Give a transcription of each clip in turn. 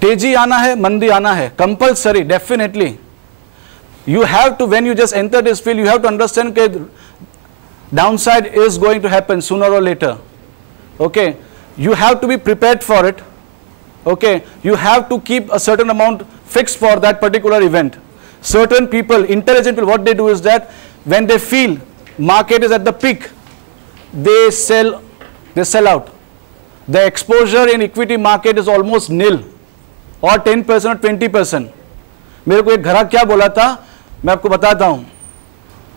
तेजी आना है, मंदी आना है, compulsory, definitely you have to, when you just enter this field, you have to understand that downside is going to happen sooner or later. Okay, you have to be prepared for it. Okay, you have to keep a certain amount fixed for that particular event. Certain people, intelligent people, what they do is that when they feel market is at the peak, they sell out. The exposure in equity market is almost nil, or 10% or 20%. मेरे को एक ग्राहक क्या बोला था, मैं आपको बताता हूँ.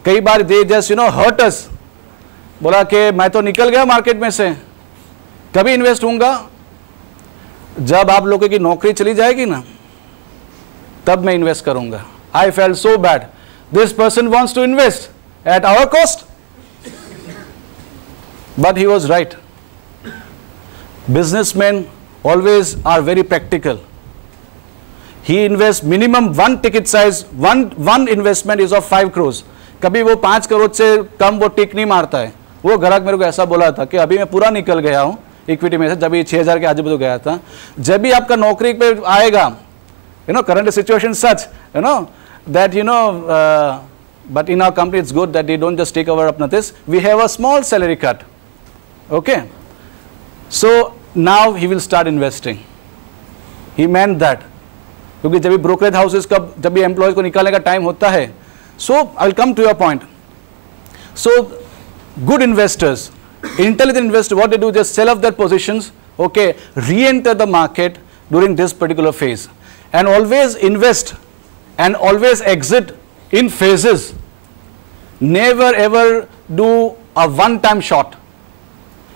कई बार दे जस्ट हर्ट अस, बोला कि मैं तो निकल गया मार्केट में से, कभी इन्वेस्ट होऊंगा जब आप लोगों की नौकरी चली जाएगी ना, तब मैं इन्वेस्ट करूंगा. I felt so bad. This person wants to invest at our cost, but he was right. Businessmen always are very practical. He invests minimum one ticket size, one investment is of 5 crores. कभी वो 5 करोड़ से कम वो टिक नहीं मारता है. वो ग्राहक मेरे को ऐसा बोला था कि अभी मैं पूरा निकल गया हूँ इक्विटी में से, जब ये 6000 के आजू बाजू गया था. जब भी आपका नौकरी पे आएगा, current situation such, that but in our company it's good that they don't just take over अपना this. We have a small salary cut. Okay. So now he will start investing. He meant that. क्योंकि जब भी brokerage houses का जब भी employees को निकालने का टाइम होता है. So I will come to your point. So good investors, intelligent investor, what they do, just sell off their positions, okay, re-enter the market during this particular phase, and always invest and always exit in phases. Never ever do a one-time shot.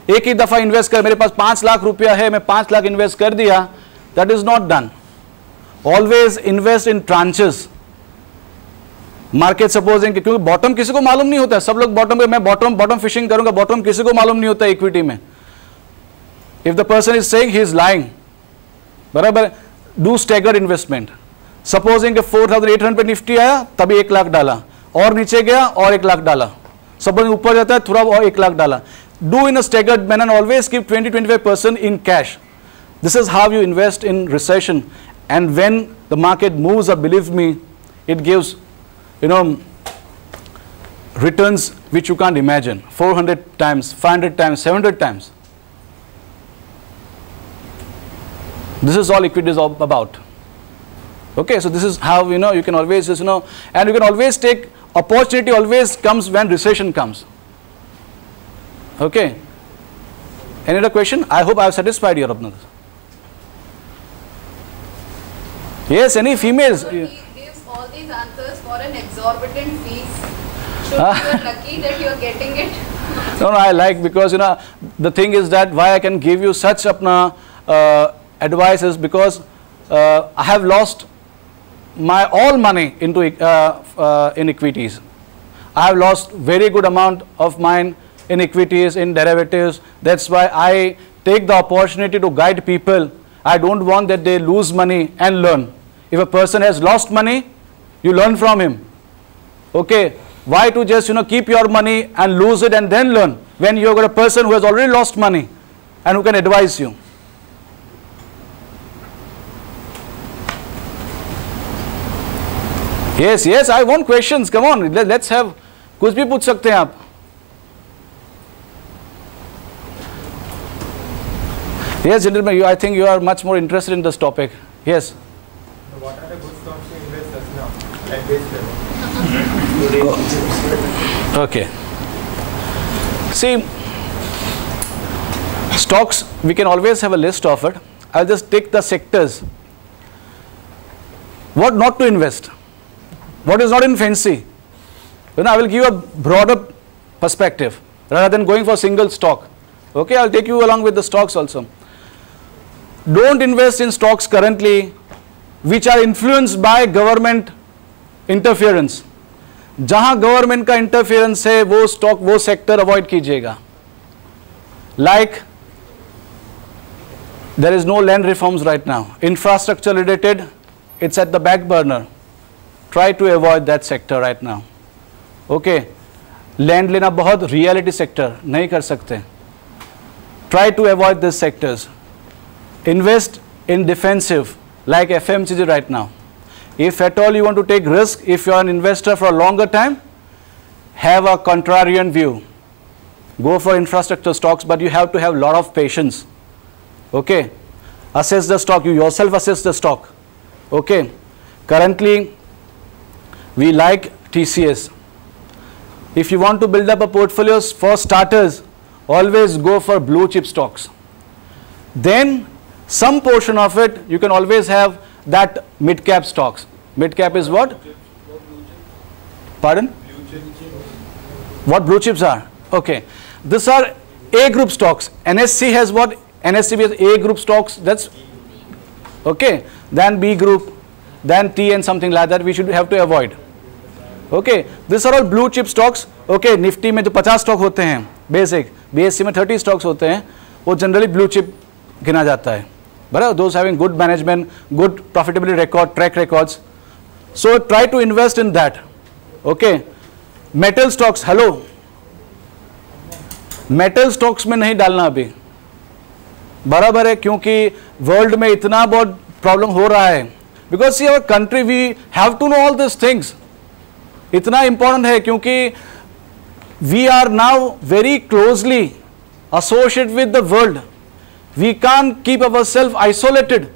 एक ही दफा invest कर, मेरे पास 5 लाख रुपया है, मैं 5 lakh invest कर दिया, that is not done. Always invest in tranches. Market supposing, क्योंकि बॉटम किसी को मालूम नहीं होता है. सब लोग बॉटम पे, मैं बॉटम फिशिंग करूंगा, बॉटम किसी को मालूम नहीं होता है इक्विटी में. If the person is saying he is lying, बराबर. Do staggered investment. सपोजिंग 4800 पे निफ्टी आया, तभी 1 लाख डाला, और नीचे गया और 1 लाख डाला. सपोजिंग ऊपर जाता है थोड़ा और 1 लाख डाला. Do in a staggered manner, always keep 20-25% in cash. This is how you invest in recession. And when the market moves up, believe me, it gives, returns which you can't imagine. 400 times, 500 times, 700 times. This is all equity is all about. Okay, so this is how, you can always just, and you can always take, opportunity always comes when recession comes. Okay. Any other question? I hope I have satisfied your Abnad. Yes, any females? He gives all these answers for an exorbitant fees. Should you are lucky that you are getting it. No, I like, because the thing is that why I can give you such advice is because I have lost my all money into in equities. I have lost very good amount of mine in equities, in derivatives. That's why I take the opportunity to guide people. I don't want that they lose money and learn. If a person has lost money, you learn from him. Okay, why to just keep your money and lose it and then learn, when you've got a person who has already lost money and who can advise you. Yes, I want questions. Come on, let's have, कुछ भी पूछ सकते हैं आप. Yes, gentlemen, I think you are much more interested in this topic. Yes. What are the good stocks to invest as now at this level? Okay. See, stocks, we can always have a list of it. I'll just take the sectors. What not to invest? What is not in fancy? I will give you a broader perspective rather than going for single stock. Okay, I'll take you along with the stocks also. Don't invest in stocks currently which are influenced by government interference. जहां government का interference है, वो stock, वो sector avoid कीजिएगा. Like there is no land reforms right now. Infrastructure related, it's at the back burner. Try to avoid that sector right now. Okay, land लेना बहुत reality sector, नहीं कर सकते. Try to avoid these sectors. invest in defensive like FMCG right now. If at all you want to take risk, if you are an investor for a longer time, have a contrarian view. Go for infrastructure stocks, but you have to have a lot of patience. Okay. Assess the stock, you yourself assess the stock. Okay. Currently, we like TCS. If you want to build up a portfolio, for starters, always go for blue chip stocks. Then, some portion of it, you can always have that mid cap stocks. Mid cap is what? Pardon? What blue chips are? Okay. These are A group stocks. NSC has what? NSCB has A group stocks. That's okay. Then B group, then T and something like that we should have to avoid. Okay. These are all blue chip stocks. Okay. Nifty में जो 50 stock होते हैं basic, BSE में 30 stocks होते हैं, वो generally blue chip गिना जाता है. But those having good management, good profitability record, track records. So try to invest in that. Okay. Metal stocks, hello. Metal stocks में नहीं डालना अभी. बराबर है, क्योंकि वर्ल्ड में इतना बहुत प्रॉब्लम हो रहा है. Because see, our country, we have to know all these things. इतना important है क्योंकि we are now very closely associated with the world. We can't keep ourselves isolated.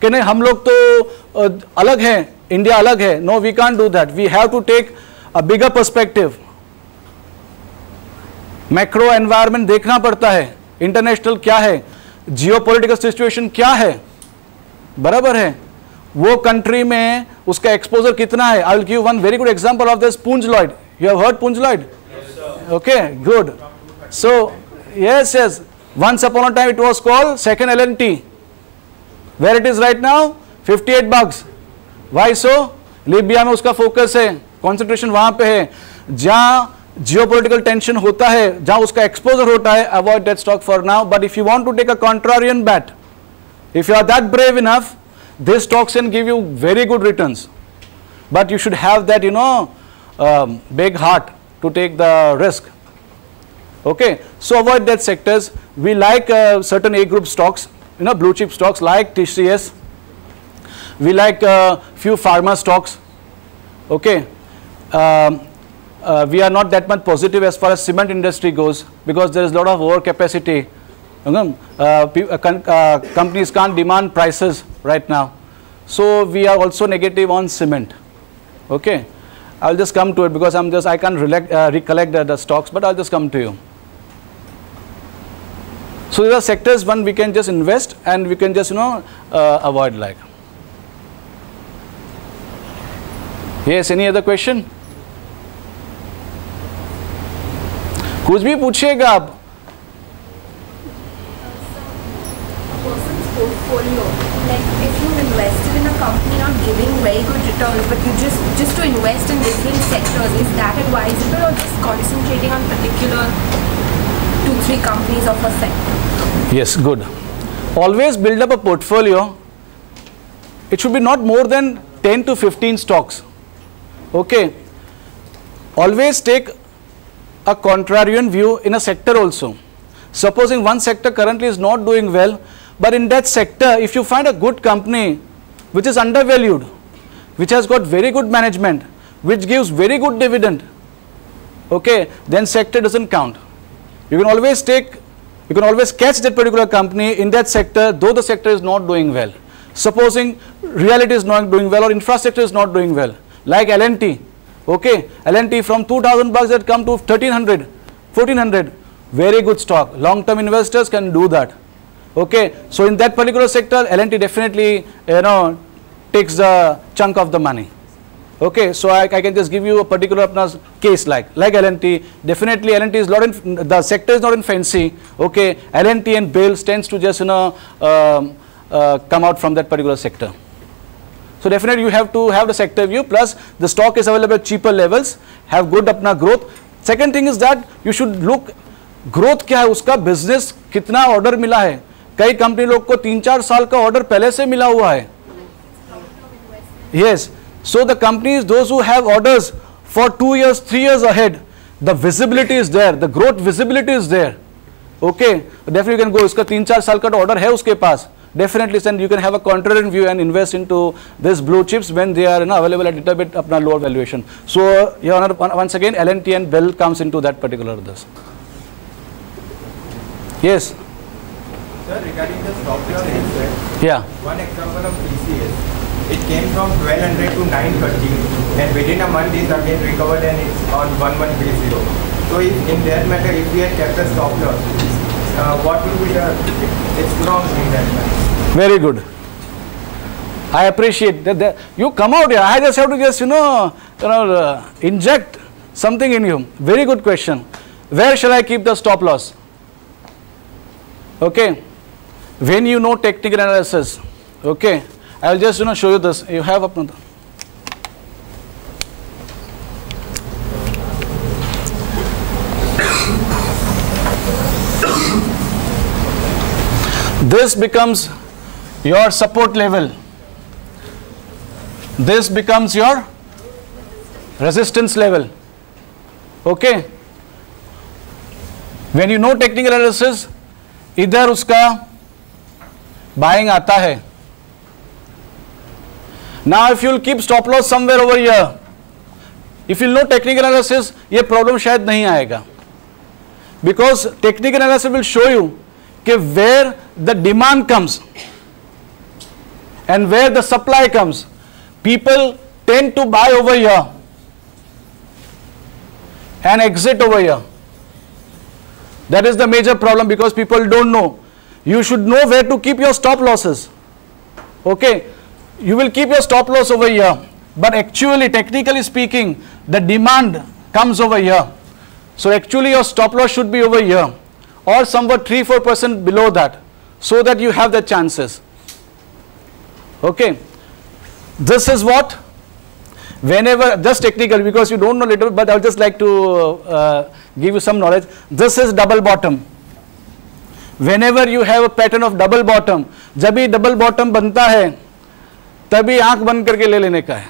कि नहीं हम लोग तो अलग हैं, इंडिया अलग है. No, we can't do that. We have to take a bigger perspective. Macro environment देखना पड़ता है. इंटरनेशनल क्या है, जियोपॉलिटिकल सिचुएशन क्या है, बराबर है, वो कंट्री में उसका एक्सपोजर कितना है. I will give one very good example of this Punj Lloyd. You have heard Punj Lloyd? Okay, good. So yes, yes. Once upon a time it was called second L&T. Where it is right now? $58. Why so? Libya में उसका focus है, concentration वहां पे है. जहां geopolitical tension होता है, जहां उसका एक्सपोजर होता है, avoid that stock for now. But if you want to take a contrarian bet, if you are that brave enough, this stocks can give you very good returns. But you should have that, big heart to take the risk. Okay, so avoid that sectors. We like certain A group stocks, blue chip stocks like TCS. We like few pharma stocks. Okay, we are not that much positive as far as cement industry goes because there is a lot of overcapacity. Companies can't demand prices right now, so we are also negative on cement. Okay, I'll just come to it because I can't recollect the stocks, but I'll just come to you. So there are sectors one we can just invest and we can just avoid like. Yes, any other question? कुछ भी पूछिएगा आप. Person's portfolio, like if you invested in a company not giving very good returns, but you just to invest in different sectors, is that advisable or just concentrating on particular 2-3 companies of a sector? Yes, good. Always build up a portfolio. It should be not more than 10 to 15 stocks. Okay. Always take a contrarian view in a sector also. Supposing one sector currently is not doing well, but in that sector, if you find a good company which is undervalued, which has got very good management, which gives very good dividend, okay, then sector doesn't count. You can always catch that particular company in that sector, though the sector is not doing well. Supposing reality is not doing well or infrastructure is not doing well, like L&T. Okay, L&T from $2,000 had come to 1,300, 1,400. Very good stock. Long-term investors can do that. Okay, so in that particular sector, L&T definitely takes the chunk of the money. Okay, so I can just give you a particular case like L&T. Definitely L&T is not in, the sector is not in fancy. Okay, L&T and BILS tends to just come out from that particular sector. So definitely you have to have the sector view, plus the stock is available at cheaper levels, have good अपना growth. Second thing is that you should look growth क्या है उसका, business कितना order मिला है. कई company लोग को 3-4 साल का order पहले से मिला हुआ है. Yes. So the companies, those who have orders for 2 years, 3 years ahead, the visibility is there, the growth visibility is there. Okay, definitely you can go. इसका 3-4 साल का order है उसके पास. definitely then you can have a contrarian view and invest into these blue chips when they are available at a little bit apna lower valuation. So Your Honor, once again L&T and Bell comes into that particular this. Yes. Sir, regarding the stop loss sales, Yeah. one example of TCS, it came from 1200 to 930 and within a month it's again recovered and it's on 1130. So if in that matter, if we had kept a stop loss, what will be it's wrong in that matter? Very good. I appreciate that you come out here. I just have to just inject something in you. Very good question. Where shall I keep the stop loss? Okay. When you know technical analysis, okay, I will just show you this. You have up. This becomes your support level. This becomes your resistance level. Okay. When you know technical analysis, इधर उसका buying आता है. Now if you will keep stop loss somewhere over here, if you know technical analysis, ये problem शायद नहीं आएगा. Because technical analysis will show you कि where the demand comes and where the supply comes, people tend to buy over here and exit over here. That is the major problem, because people don't know. You should know where to keep your stop losses. Okay, you will keep your stop loss over here, but actually, technically speaking, the demand comes over here. So actually your stop loss should be over here or somewhat 3-4% below that, so that you have the chances. Okay, this is what, whenever, just technical, because you don't know little, but I would just like to give you some knowledge. This is double bottom. Whenever you have a pattern of double bottom, जब भी double bottom बनता है, तभी आंख बंद करके ले लेने का है.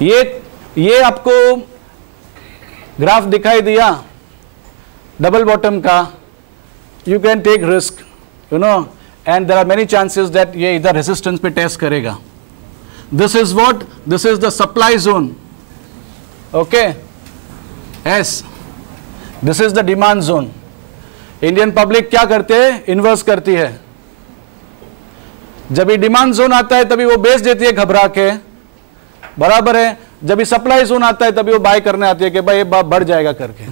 ये आपको ग्राफ दिखाई दिया double bottom का, you can take risk, and there are many chances that ये इधर resistance पे test करेगा. This is what? This is the supply zone. Okay. S. This is the demand zone. Indian public क्या करते हैं? Inverse करती है. जब ये demand zone आता है तभी वो बेच देती है घबरा के, बराबर है. जब ये supply zone आता है तभी वो buy करने आती है कि भाई ये बढ़ जाएगा करके.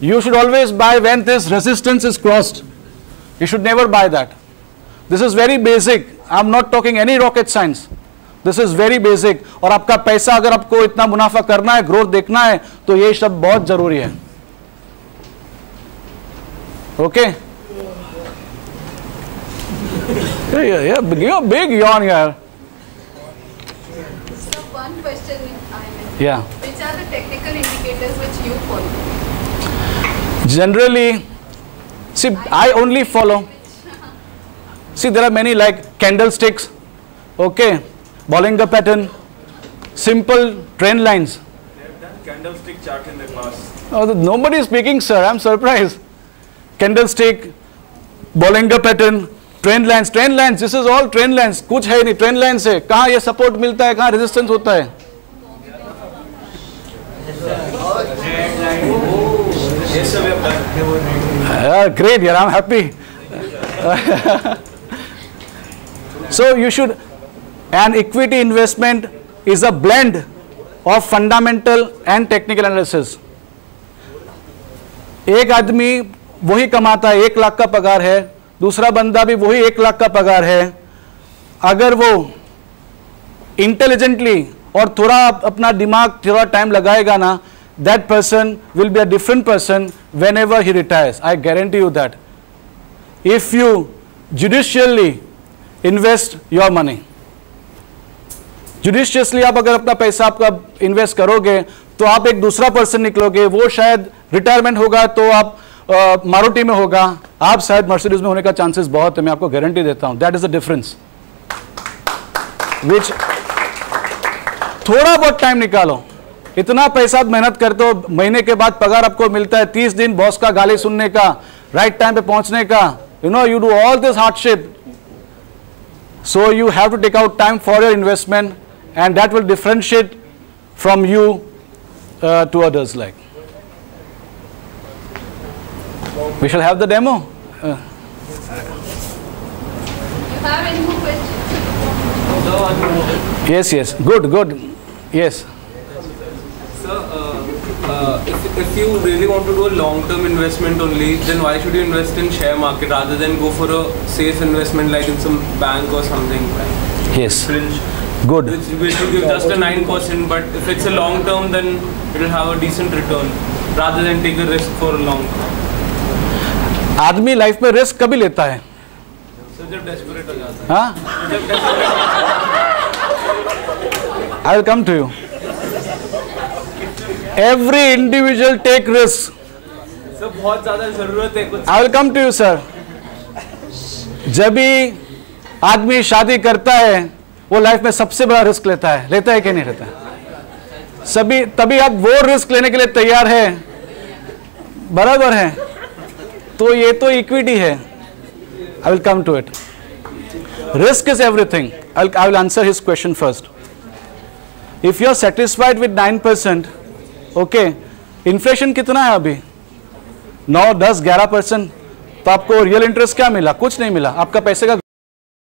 You should always buy when this resistance is crossed. You should never buy that. This is very basic. I am not talking any rocket science. This is very basic. और आपका पैसा अगर आपको इतना मुनाफा करना है, ग्रोथ देखना है, तो ये सब बहुत जरूरी है. Okay? Yeah, give a big yawn here. So one question I have. Yeah. Which are the technical indicators which you follow? Generally, see, I only follow. See, there are many like candlesticks, okay, Bollinger pattern, simple trend lines. They have done candlestick chart in the class. Oh, nobody is speaking, sir. I'm surprised. Candlestick, Bollinger pattern, trend lines. Trend lines. This is all trend lines. कुछ है नहीं. Trend lines है. कहाँ ये support मिलता है, कहाँ resistance होता है. Yes, sir, we have done. Great, yeah, I'm happy. So you should, an equity investment is a blend of fundamental and technical analysis. एक आदमी वही कमाता है, 1 लाख का पगार है, दूसरा बंदा भी वही 1 लाख का पगार है. अगर वो इंटेलिजेंटली और थोड़ा अपना दिमाग थोड़ा टाइम लगाएगा ना, that person will be a different person whenever he retires. I guarantee you that. If you judiciously invest your money, judiciously आप अगर अपना पैसा आपका इन्वेस्ट करोगे तो आप एक दूसरा पर्सन निकलोगे. वो शायद रिटायरमेंट होगा तो आप मारुति में होगा, आप शायद मर्सिडीज में होने का चांसेस बहुत है. मैं आपको गारंटी देता हूं. That is the difference. Which थोड़ा बहुत टाइम निकालो. इतना पैसा मेहनत करते हो, महीने के बाद पगार आपको मिलता है, 30 दिन बॉस का गाली सुनने का, राइट टाइम पे पहुंचने का, you know, you do all this hardship, so you have to take out time for your investment, and that will differentiate from you to others. Like, we shall have the demo. You have any more questions? Yes, good, yes. Sir, if you really want to do a long-term investment only, then why should you invest in share market rather than go for a safe investment like in some bank or something? Yes. Fringe, Good. which will give just a 9%, but if it's a long term, then it will have a decent return rather than take a risk for a long term. आदमी life में risk कभी लेता है? So जब desperate हो जाता है. हाँ? जब desperate I will come to you. Every individual take risk. सब बहुत ज़्यादा ज़रूरत है कुछ. I will come to you, sir. जब भी आदमी शादी करता है, वो लाइफ में सबसे बड़ा रिस्क लेता है कि नहीं लेता है? सभी तभी आप वो रिस्क लेने के लिए तैयार है, बराबर है? तो ये तो इक्विटी है. I will come to it. Risk is everything. I will answer his question first. If you are satisfied with 9%, okay, inflation कितना है अभी? 9, 10, 11%. तो आपको रियल इंटरेस्ट क्या मिला? कुछ नहीं मिला. आपका पैसे का